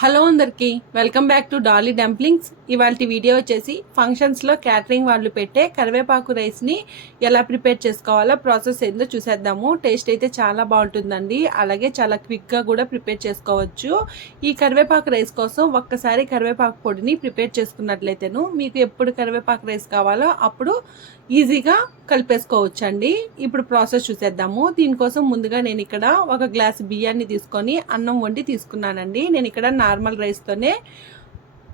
Hello అందరికీ welcome back to Dolly dumplings. ఇవాళ video వచ్చేసి ఫంక్షన్స్లో క్యాటరింగ్ వాళ్ళు పెట్టే కరివేపాకు రైస్ని ఎలా ప్రిపేర్ చేసుకోవాలో ప్రాసెస్ ఏందో చూసేద్దాము. టేస్ట్ అయితే చాలా బాగుంటుందండి, అలాగే చాలా క్విక్గా కూడా ప్రిపేర్ చేసుకోవచ్చు. ఈ కరివేపాకు రైస్ కోసం ఒక్కసారి కరివేపాకు పొడిని ప్రిపేర్ చేసుకున్నట్లయితేను మీకు ఎప్పుడు కరివేపాకు రైస్ కావాలో అప్పుడు ఈజీగా కలిపేసుకోవచ్చండి. ఇప్పుడు ప్రాసెస్ చూసేద్దాము. దీనికోసం ముందుగా నేను ఇక్కడ ఒక గ్లాస్ బియ్యాన్ని తీసుకొని అన్నం వండి తీసుకున్నానండి. నేను ఇక్కడ నార్మల్ రైస్తోనే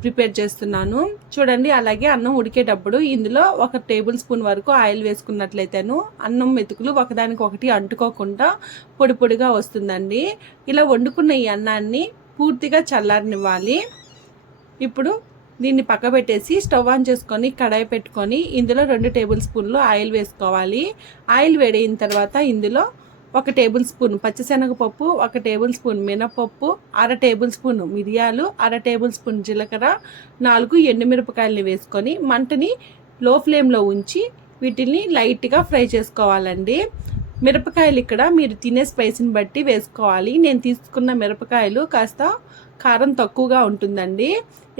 ప్రిపేర్ చేస్తున్నాను చూడండి. అలాగే అన్నం ఉడికేటప్పుడు ఇందులో 1 టేబుల్ స్పూన్ వరకు ఆయిల్ వేసుకున్నట్లయితేను అన్నం మెతుకులు ఒకదానికి ఒకటి అంటుకోకుండా పొడి పొడిగా వస్తుందండి. ఇలా వండుకున్న ఈ అన్నాన్ని పూర్తిగా చల్లారనివ్వాలి. ఇప్పుడు దీన్ని పక్క పెట్టేసి స్టవ్ ఆన్ చేసుకొని కడాయి పెట్టుకొని ఇందులో 2 టేబుల్ స్పూన్లు ఆయిల్ వేసుకోవాలి. ఆయిల్ వేడైన తర్వాత ఇందులో 1 టేబుల్ స్పూన్ పచ్చిశనగపప్పు, 1 టేబుల్ స్పూన్ మినపప్పు, 1/2 టేబుల్ స్పూన్ మిరియాలు, 1/2 టేబుల్ స్పూన్ జీలకర్ర, 4 ఎండుమిరపకాయలని వేసుకొని మంటని లో ఫ్లేమ్లో ఉంచి వీటిని లైట్గా ఫ్రై చేసుకోవాలండి. మిరపకాయలు ఇక్కడ మీరు తినే స్పైసీని బట్టి వేసుకోవాలి. నేను తీసుకున్న మిరపకాయలు కాస్త కారం తక్కువగా ఉంటుందండి.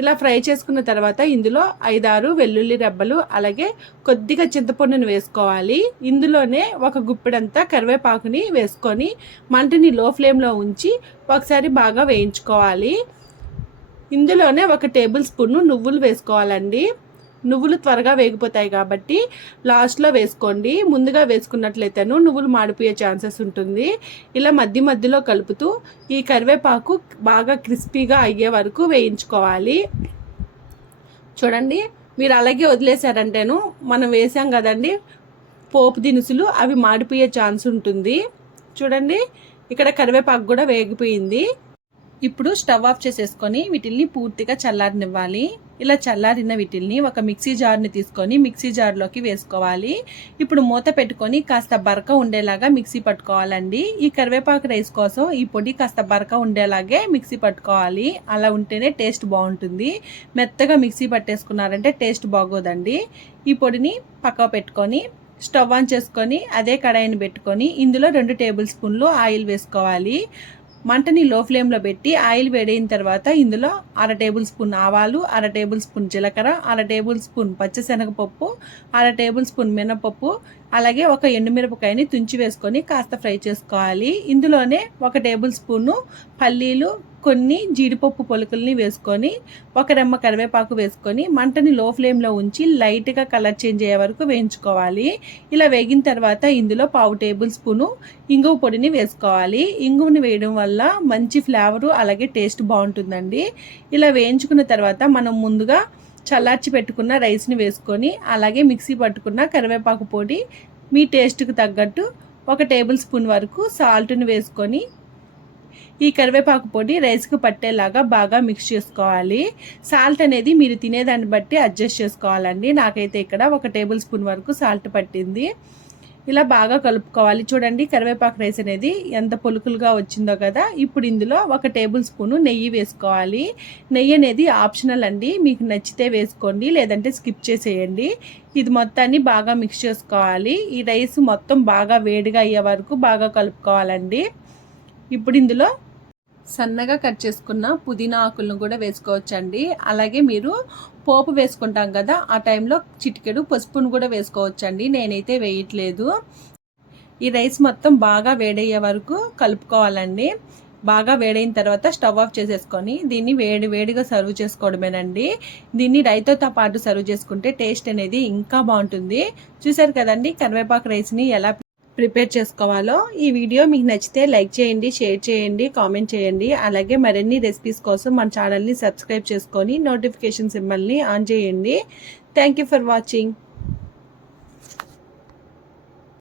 ఇలా ఫ్రై చేసుకున్న తర్వాత ఇందులో 5-6 వెల్లుల్లి రెబ్బలు, అలాగే కొద్దిగా చింతపండుని వేసుకోవాలి. ఇందులోనే 1 గుప్పెడంతా కరివేపాకుని వేసుకొని మంటని లో ఫ్లేమ్లో ఉంచి ఒకసారి బాగా వేయించుకోవాలి. ఇందులోనే 1 టేబుల్ స్పూన్ నువ్వులు వేసుకోవాలండి. నువ్వులు త్వరగా వేగిపోతాయి కాబట్టి లాస్ట్లో వేసుకోండి. ముందుగా వేసుకున్నట్లయితేను నువ్వులు మాడిపోయే ఛాన్సెస్ ఉంటుంది. ఇలా మధ్యలో కలుపుతూ ఈ కరివేపాకు బాగా క్రిస్పీగా అయ్యే వరకు వేయించుకోవాలి. చూడండి, మీరు అలాగే వదిలేశారంటేను మనం వేసాం కదండి పోపు దినుసులు, అవి మాడిపోయే ఛాన్స్ ఉంటుంది. చూడండి, ఇక్కడ కరివేపాకు కూడా వేగిపోయింది. ఇప్పుడు స్టవ్ ఆఫ్ చేసేసుకొని వీటిల్ని పూర్తిగా చల్లారనివ్వాలి. ఇలా చల్లారిన వీటిల్ని ఒక మిక్సీ జార్ని తీసుకొని మిక్సీ జార్లోకి వేసుకోవాలి. ఇప్పుడు మూత పెట్టుకొని కాస్త బరక ఉండేలాగా మిక్సీ పట్టుకోవాలండి. ఈ కరివేపాకు రైస్ కోసం ఈ పొడి కాస్త బరక ఉండేలాగే మిక్సీ పట్టుకోవాలి. అలా ఉంటేనే టేస్ట్ బాగుంటుంది. మెత్తగా మిక్సీ పట్టేసుకున్నారంటే టేస్ట్ బాగోదండి. ఈ పొడిని పక్క పెట్టుకొని స్టవ్ ఆన్ చేసుకొని అదే కడాయిని పెట్టుకొని ఇందులో 2 టేబుల్ స్పూన్లు ఆయిల్ వేసుకోవాలి. మంటని లో ఫ్లేమ్లో పెట్టి ఆయిల్ వేడైన తర్వాత ఇందులో 1/2 టేబుల్ స్పూన్ ఆవాలు, 1/2 టేబుల్ స్పూన్ జీలకర్ర, 1/2 టేబుల్ స్పూన్ పచ్చిశనగపప్పు, 1/2 టేబుల్ స్పూన్ మినపప్పు, అలాగే 1 ఎండుమిరపకాయని తుంచి వేసుకొని కాస్త ఫ్రై చేసుకోవాలి. ఇందులోనే 1 టేబుల్ స్పూను పల్లీలు, కొన్ని జీడిపప్పు పొలుకుల్ని వేసుకొని 1 రెమ్మ కరివేపాకు వేసుకొని మంటని లో ఫ్లేమ్లో ఉంచి లైట్గా కలర్ చేంజ్ అయ్యే వరకు వేయించుకోవాలి. ఇలా వేగిన తర్వాత ఇందులో 1/2 టేబుల్ స్పూను ఇంగువ పొడిని వేసుకోవాలి. ఇంగువని వేయడం వల్ల మంచి ఫ్లేవరు అలాగే టేస్ట్ బాగుంటుందండి. ఇలా వేయించుకున్న తర్వాత మనం ముందుగా చల్లార్చి పెట్టుకున్న రైస్ని వేసుకొని అలాగే మిక్సీ పట్టుకున్న కరివేపాకు పొడి, మీ టేస్ట్కి తగ్గట్టు 1 టేబుల్ స్పూన్ వరకు సాల్ట్ని వేసుకొని ఈ కరివేపాకు పొడి రైస్కి పట్టేలాగా బాగా మిక్స్ చేసుకోవాలి. సాల్ట్ అనేది మీరు తినేదాన్ని బట్టి అడ్జస్ట్ చేసుకోవాలండి. నాకైతే ఇక్కడ 1 టేబుల్ స్పూన్ వరకు సాల్ట్ పట్టింది. ఇలా బాగా కలుపుకోవాలి. చూడండి, కరివేపాకు రైస్ అనేది ఎంత పొలుకులుగా వచ్చిందో కదా. ఇప్పుడు ఇందులో 1 టేబుల్ స్పూను నెయ్యి వేసుకోవాలి. నెయ్యి అనేది ఆప్షనల్ అండి, మీకు నచ్చితే వేసుకోండి, లేదంటే స్కిప్ చేసేయండి. ఇది మొత్తాన్ని బాగా మిక్స్ చేసుకోవాలి. ఈ రైస్ మొత్తం బాగా వేడిగా అయ్యే వరకు బాగా కలుపుకోవాలండి. ఇప్పుడు ఇందులో సన్నగా కట్ చేసుకున్న పుదీనా ఆకులను కూడా వేసుకోవచ్చండి. అలాగే మీరు పోపు వేసుకుంటాం కదా, ఆ టైంలో చిటికెడు పసుపును కూడా వేసుకోవచ్చండి. నేనైతే వేయట్లేదు. ఈ రైస్ మొత్తం బాగా వేడయ్యే వరకు కలుపుకోవాలండి. బాగా వేడైన తర్వాత స్టవ్ ఆఫ్ చేసేసుకొని దీన్ని వేడిగా సర్వ్ చేసుకోవడమేనండి. దీన్ని రైతాతో పాటు సర్వ్ చేసుకుంటే టేస్ట్ అనేది ఇంకా బాగుంటుంది. చూసారు కదండి కరివేపాకు రైస్ని ఎలా ప్రిపేర్ చేసుకోవాలో. ఈ వీడియో మీకు నచ్చితే లైక్ చేయండి, షేర్ చేయండి, కామెంట్ చేయండి. అలాగే మరిన్ని రెసిపీస్ కోసం మన ఛానల్ని సబ్స్క్రైబ్ చేసుకొని నోటిఫికేషన్ సింబల్ని ఆన్ చేయండి. Thank you for watching.